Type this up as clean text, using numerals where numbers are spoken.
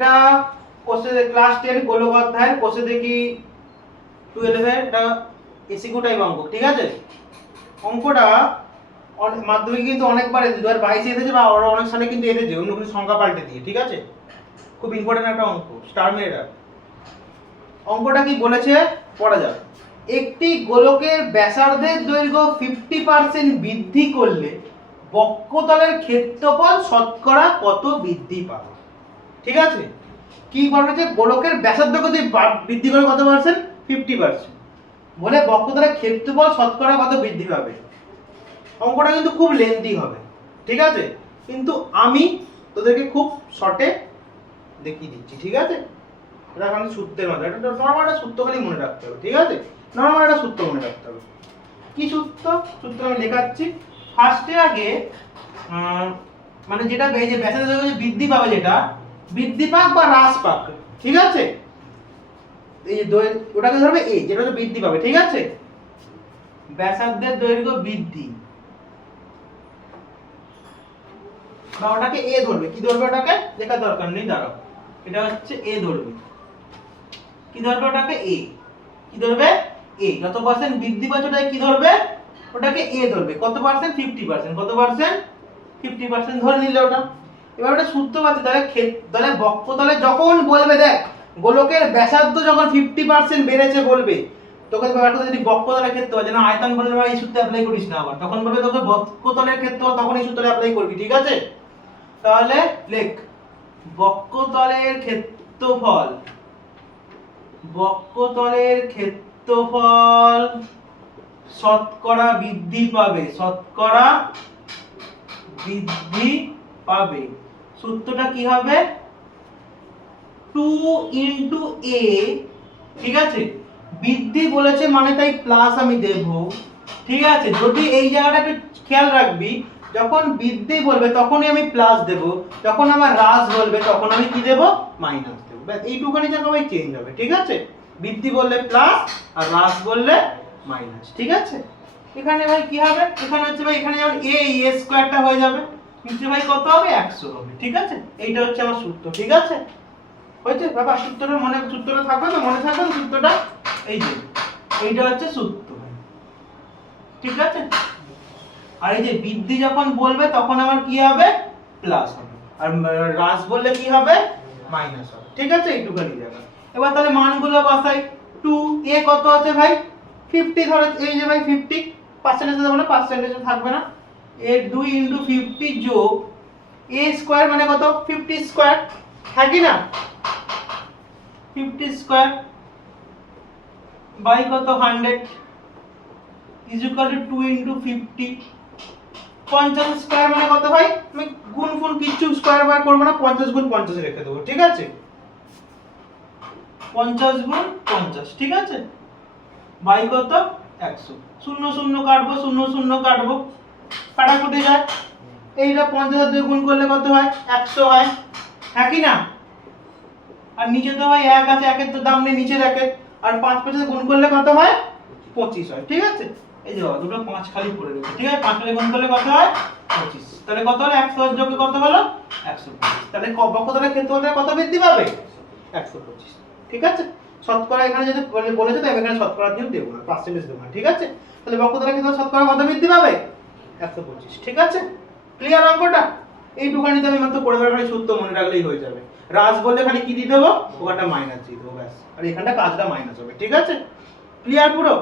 এটা কোষে ক্লাস 10 গোলক অধ্যায়ের কোষে দেখি 12 এর এটা এসিকিউ টাইপ অঙ্ক, ঠিক আছে? অঙ্কটা মাধ্যমিকে কিন্তু অনেকবার এসেছে, 2022 এসেছে বা আরো অনেক সালে কিন্তু এসেছে অন্য কিছু সংখ্যা পাল্টে দিয়ে, ঠিক আছে? খুব ইম্পর্টেন্ট একটা অঙ্ক, স্টার মেয়েরা। অঙ্কটা কি বলেছে পড়া যাক। একটি গোলকের ব্যাসার্ধের দৈর্ঘ্য 50% বৃদ্ধি করলে বক্ষতলের ক্ষেত্রফল শতকরা কত বৃদ্ধি পাবে? ঠিক আছে, কি বলেছে গোলকের ব্যাসার্ধ কত বৃদ্ধি করে কত পার্সেন্ট? 50%। বলে বক্ষতলের ক্ষেত্রফল শতকরা কত বৃদ্ধি পাবে। অঙ্কটা কিন্তু খুব লেন্থি হবে, ঠিক আছে? কিন্তু আমি তোদেরকে খুব শর্টে দেখিয়ে দিচ্ছি, ঠিক আছে? এটা মানে সূত্রের মধ্যে এটা নরমাল একটা সূত্র খালি মনে রাখতে হবে, ঠিক আছে? নরমাল একটা সূত্র মনে রাখতে হবে। কি সূত্র? সূত্র আমি লেখাচ্ছি। ফার্স্টে আগে মানে যেটা এই যে ব্যাসার্ধের দৈর্ঘ্য বৃদ্ধি পাবে, যেটা বৃদ্ধি পাক বা হ্রাস পাক, ঠিক আছে? এই যে ওটাকে ধরবে এ, যেটা হচ্ছে বৃদ্ধি পাবে, ঠিক আছে? ব্যাসার্ধের দৈর্ঘ্য বৃদ্ধি বা ওটাকে এ ধরবে। কি ধরবে ওটাকে? লেখার দরকার নেই, দাঁড়াও। এটা হচ্ছে এ ধরবে। কি ধরবে ওটাকে? এ। কি ধরবে? এ। যত পার্সেন্ট বৃদ্ধি পাচ্ছে ওটাকে কি ধরবে? ওটাকে এ ধরবে। কত পার্সেন্ট? 50%। কত পার্সেন্ট? 50% ধরে নিলে ওটা। এবার ওটা সূত্র পাচ্ছে, তাহলে বক্ষতলে যখন বলবে, দেখ গোলকের ব্যাসার্ধ যখন 50% বেড়েছে বলবে, তোকে ব্যাপারটা যদি বক্ষতলের ক্ষেত্রফল, যেন আয়তন বলবে ভাই এই সূত্র অ্যাপ্লাই করিস না আবার, তখন বলবে তোকে বক্ষতলের ক্ষেত্রফল, তখন এই সূত্র অ্যাপ্লাই করবি, ঠিক আছে? তাহলে লেখ বক্ষতলের ক্ষেত্রফল, বক্ষতলের ক্ষেত্রফল শতকরা বৃদ্ধি পাবে, শতকরা বৃদ্ধি পাবে। সূত্রটা কি হবে? 2 * a, ঠিক আছে? বৃদ্ধি বলেছে মানে তাই প্লাস আমি দেব, ঠিক আছে? যদি এই জায়গাটা একটু খেয়াল রাখবি, যখন বৃদ্ধি বলবে তখনই আমি প্লাস দেব, যখন আমার হ্রাস বলবে তখন আমি কি দেব? মাইনাস দেব। ব্যাস এইটুখানি জায়গা ভাই চেঞ্জ হবে, ঠিক আছে? বৃদ্ধি বললে প্লাস আর হ্রাস বললে মাইনাস, ঠিক আছে? এখানে ভাই কি হবে? এখানে হচ্ছে ভাই এখানে যেমন a স্কয়ারটা হয়ে যাবে, নিচে ভাই কত হবে? 100 হবে, ঠিক আছে? এইটা হচ্ছে আমার সূত্র, ঠিক আছে? হয়েছে বাবা? সূত্রটা সূত্রটা থাকবে তো, মনে থাকবে তো সূত্রটা? এই যে এইটা হচ্ছে সূত্র, ঠিক আছে? আর এই যে বৃদ্ধি যখন বলবে তখন আমার কি হবে? প্লাস হবে, আর হ্রাস বললে কি হবে? মাইনাস হবে, ঠিক আছে? এইটুখানি জায়গা। এবার তাহলে মানগুলো বসাই। 2 এ কত আছে ভাই? 50 ধরে, এই যে ভাই 50 পার্সেন্টেজ দেব না, পার্সেন্টেজ থাকবে না। এ 2 * 50 যোগ a স্কয়ার মানে কত? 50 স্কয়ার, হ্যাঁ কি না? 50 স্কয়ার বাই কত? 100 = 2 * 50। 50 স্কয়ার মানে কত ভাই? আমি গুণ কিচ্ছু স্কয়ার বার করব না, 50 × 50 রেখে দেবো, ঠিক আছে? 50 × 50, ঠিক আছে? বাই কত? 100। 0 0 কাটবো, 0 0 কাটবো, কাটাকুটি যায়। এইটা 50 দিয়ে গুণ করলে কত হয়? 100 হয়, হ্যাঁ কি না? আর নিচে তো ভাই 1 আছে, 1 এর তো দাম নেই নিচে দেখে, আর 5 5 দিয়ে গুণ করলে কত হয়? 25 হয়, ঠিক আছে? এই যে দুটো 5 খালি পড়ে রয়েছে, ঠিক আছে? 5 দিয়ে গুণ করলে কত হয়? 25। তাহলে কত হলো? 100 এর যোগে কত হলো? 125। তাহলে বক্ষতলের ক্ষেত্রফলটা কত বৃদ্ধি পাবে? 125, ঠিক আছে? শতকরা এখানে যদি বলেছে তো আমি এখানে শতকরা দিয়ে দেব না, পার্সেন্টেজ দেব না, ঠিক আছে? তাহলে বক্ষতলের ক্ষেত্রফল শতকরা কত বৃদ্ধি পাবে? 125, ঠিক আছে? ক্লিয়ার অঙ্কটা? এইটুখানিতে আমি মাত্র করে দেওয়ার সূত্র মনে রাখলেই হয়ে যাবে। হ্রাস বললে খালি কি দিয়ে দেবো? ওখানটা মাইনাস দিয়ে দেবো, ব্যাস। আর এখানটা কাজটা মাইনাস হবে, ঠিক আছে? ক্লিয়ার পুরো?